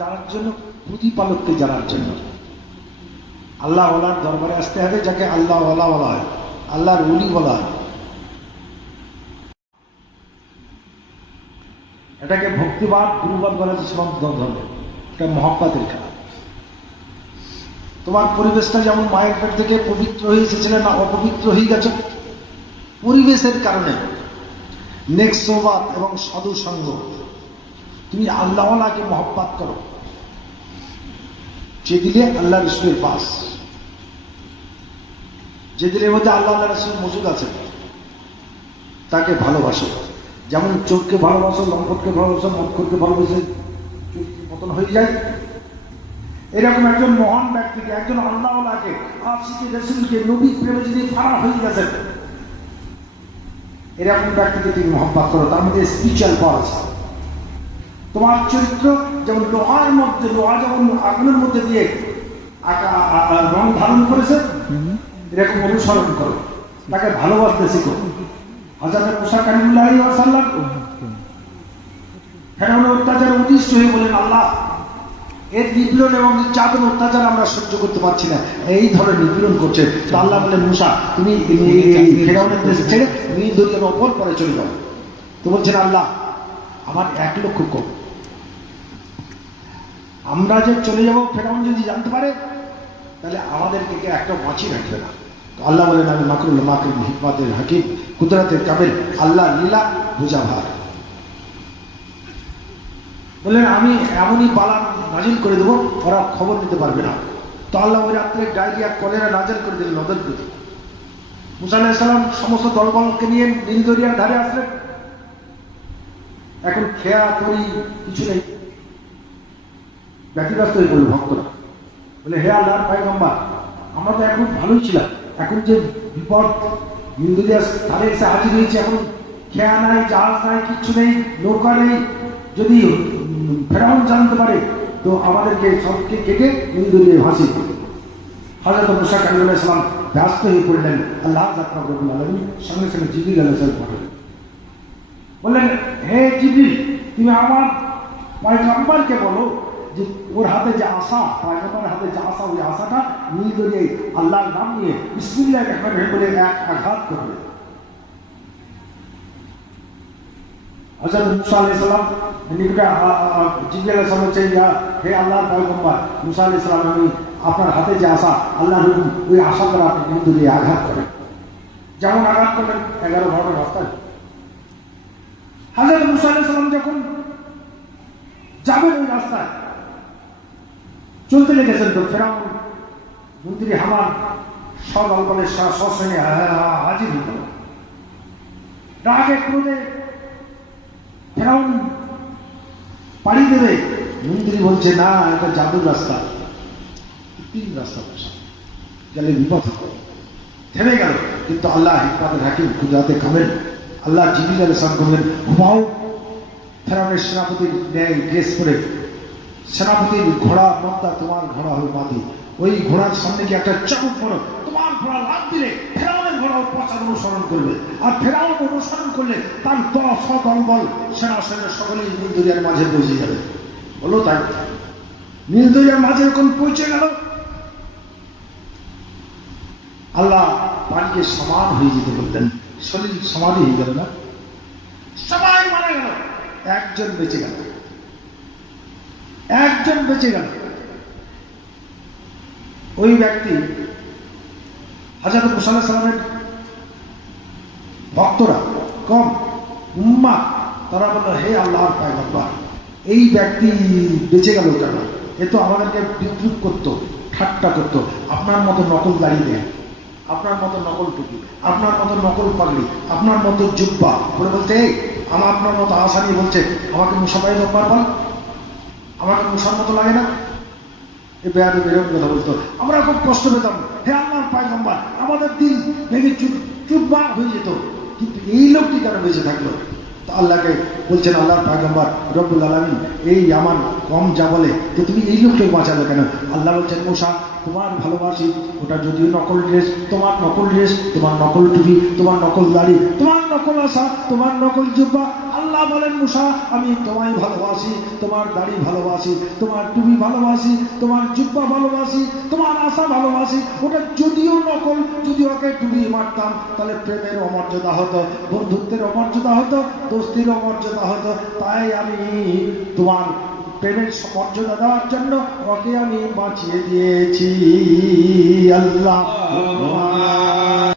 জানার জন্য, প্রতিপালককে জানার জন্য। আল্লাহ ওয়ালার দরবারে আসতে হবে, যাকে আল্লাহ ওয়ালা বলা হয়, আল্লাহর ওলি বলা হয়। এটাকে ভক্তিবাদ, গুরুবাদ বলা হচ্ছে সনাতন ধর্ম। এটা মহব্বতের খেলা। তোমার পরিবেশটা যেমন মায়ের পেট থেকে পবিত্র হয়ে এসেছিলে না অপবিত্র হয়ে গেছে, পরিবেশের কারণে নেক সোহবাত এবং সাধু সঙ্গ, তুমি আল্লাহওয়ালাকে মহব্বত করো, যে দিলে আল্লাহ রসুলের পাস, যে দিলের মধ্যে আল্লাহ রসুল মজুদ আছে তাকে ভালোবাসো। যেমন চোখকে ভালোবাসো, লম্পটকে ভালোবাসো, মৎখরকে ভালোবাসে পতন হয়ে যায়। এরকম একজন মহান ব্যক্তিকে, একজন আল্লাহওয়ালাকে, আশিকে রসুলকে, নবী প্রেমে যদি ফারা হয়ে গেছেন, এরকম ব্যক্তিকে তুমি মহব্বত করো। তার মধ্যে স্পিরিচুয়াল পাওয়ার আছে। তোমার চরিত্র যেমন লোহার মধ্যে, লোহা যেমন আগুনের মধ্যে দিয়ে রং ধারণ করেছে, এরকম অনুসরণ করো, তাকে ভালোবাসতে শিখো। হযরত মুসা কালিমুল্লাহ আলাইহিস সালাম ফেরাউনের অত্যাচারে অতিষ্ঠ হয়ে বলেন, আল্লাহ, এর নিপীড়ন এবং নির্যাতন অত্যাচার আমরা সহ্য করতে পারছি না, এই ধরনের নিপীড়ন করছে। তো আল্লাহ বলেন, মুসা, তুমি ফেরাউনের দেশ ছেড়ে নীল দরিয়ার ওপর পরে চলে যাও। তো বলছেন, আল্লাহ, আমার 1 লক্ষ কম, আমরা যে চলে যাব, ফেরাউন যদি জানতে পারে তাহলে আমাদেরকে একটা বাঁচিয়ে রাখবে না। তো আল্লাহ বলেন, আমি মাকরুল মাকরুল হিকমাতের হাকিম, কুদরতের কাবিল, আল্লাহ লীলা বুঝা ভার। বললেন, আমি এমনই বালা নাজিল করে দেবো, ওরা খবর নিতে পারবে না। তো আল্লাহ ওই রাত্রে ডায়রিয়া, কলেরা নাজিল করে দিলেন নদের প্রতি। মুসা আলাইহিস সালাম সমস্ত দলবলকে নিয়ে নীল দরিয়ার ধারে আসলেন। এখন খেয়া তরি কিছু নেই, ব্যতিব্যস্ত হয়ে পড়ল ভক্তরা। বলে, হে আল্লাহর পয়গম্বর, আমরা তো এখন ভালোই ছিলাম, এখন যে বিপদ, নীল দরিয়ার ধারে এসে হাজির হয়েছে, এখন খেয়া নাই, জাহাজ নাই, কিচ্ছু নেই, নৌকা নেই, যদি ফেরাউন জানতে পারে তো আমাদেরকে সবকে কেটে নীল দরিয়ায় ভাসিয়ে দেবে। হযরত মুসা কালিমুল্লাহ আলাইহিস সালাম ব্যস্ত হয়ে পড়লেন। আল্লাহ রাব্বুল আলামিন সঙ্গে সঙ্গে জিবরিল আলাইহিস সালাম পাঠালেন। বললেন, হে জিবরিল, তুমি আমার পয়গম্বরকে বলো যে ওর হাতে যে আশা, পয়গম্বরের হাতে যে আশা, ওই আশাটা নীল দরিয়ায় আল্লাহর নাম নিয়ে বিসমিল্লাহির রহমানির রহিম বলে এক আঘাত করবে। হযরত মুসা আলাইহিস সালাম জিবরিল আলাইহিস সালাম বলছেন, হে আল্লাহর পয়গম্বর মুসা আলাইহিস সালাম, আমি আপনার হাতে যে আশা, আল্লাহর হুকুম, ওই আশা করে আপনি নীল দরিয়ায় আঘাত করেন। যেমন আঘাত করলেন 11-12 রাস্তায়। হযরত মুসা আলাইহিস সালাম যখন যাবেন ওই রাস্তায়, চলতে লেগেছেন, তো ফেরাউন মন্ত্রী হামান সব আলবালের সসৈন্যে হাজির হয়ে গেল। রাগে ক্রোধে ফেরাউন পাড়ি দেবে, মন্ত্রী বলছে, না, এটা জাদুর রাস্তা, 3 রাস্তা বসে গেলে বিপদ হবে। থেমে গেল, কিন্তু আল্লাহ হিকমাতের হাকিম, কুদরতে কামিল, আল্লাহ জিবরিল আলাইহিস সালাম বললেন, হুবাহু ফেরাউনের সেনাপতির ন্যায় ড্রেস পরে, সেনাপতির ঘোড়া মন্দা, তোমার ঘোড়া হবে মাটি, ওই ঘোড়ার সামনে কি একটা চাবুক পড়ো, তোমার ঘোড়া লাফ দিলে ফেরাউনের ঘোড়া পশ্চাৎ অনুসরণ করবে, আর ফেরাউন অনুসরণ করলে তার দলবল সেনা সৈন্য সকলেই নীল দরিয়ার মাঝে পৌঁছে যাবে। বলো, তাই নীল দরিয়ার মাঝে যখন পৌঁছে গেল, আল্লাহ পানিকে সমান হয়ে যেতে বললেন, শরীর সমাধি হয়ে গেল না, সবাই মারা গেল, একজন বেঁচে গেল, একজন বেঁচে গেল। ওই ব্যক্তি হযরত মুসা আলাইহিস সালামের ভক্তরা কম, উম্মাহ, তারা বলল, হে আল্লাহর পয়গম্বর, এই ব্যক্তি বেঁচে গেল কেন? এ তো আমাদেরকে বিদ্রুপ করতো, ঠাট্টা করতো, আপনার মতো নকল দাঁড়িয়ে দেয়, আপনার মতো নকল টুপি, আপনার মতো নকল পাগড়ি, আপনার মতো জুব্বা বলে বলতে, এই আমার আপনার মতো আশা নিয়ে বলছে, আমাকে মুসা পয়গম্বর বল, আমাকে মুসার মতো লাগে না? এই বেয়াদব এরকম কথা বলতো। আমরা খুব কষ্ট পেতাম, হে আল্লাহর পয়গম্বর, আমাদের দিল ভেঙে চুরমার হয়ে যেত, কিন্তু এই লোকটি কেন বেঁচে থাকলো? তো আল্লাহকে বলছেন, আল্লাহর পয়গম্বর রব্বুল আলামিন এই আমার কম যা বলে, তো তুমি এই লোককে বাঁচালে কেন? আল্লাহ বলছেন, মুসা, তোমার ভালোবাসি, ওটা যদিও নকল ড্রেস, তোমার নকল ড্রেস, তোমার নকল টুপি, তোমার নকল দাড়ি, তোমার নকল আশা, তোমার নকল জুব্বা, আল্লাহ আল্লাহ বলেন মুসা আমি তোমায় ভালোবাসি, তোমার দাড়ি ভালোবাসি, তোমার টুপি ভালোবাসি, তোমার জুব্বা ভালোবাসি, তোমার আশা ভালোবাসি। ওটা যদিও নকল, যদি ওকে টুপি মারতাম তাহলে প্রেমের অমর্যাদা হতো, বন্ধুত্বের অমর্যাদা হতো, দোস্তির অমর্যাদা হতো। তাই আমি তোমার প্রেমের মর্যাদা দেওয়ার জন্য ওকে আমি বাঁচিয়ে দিয়েছি। আল্লাহ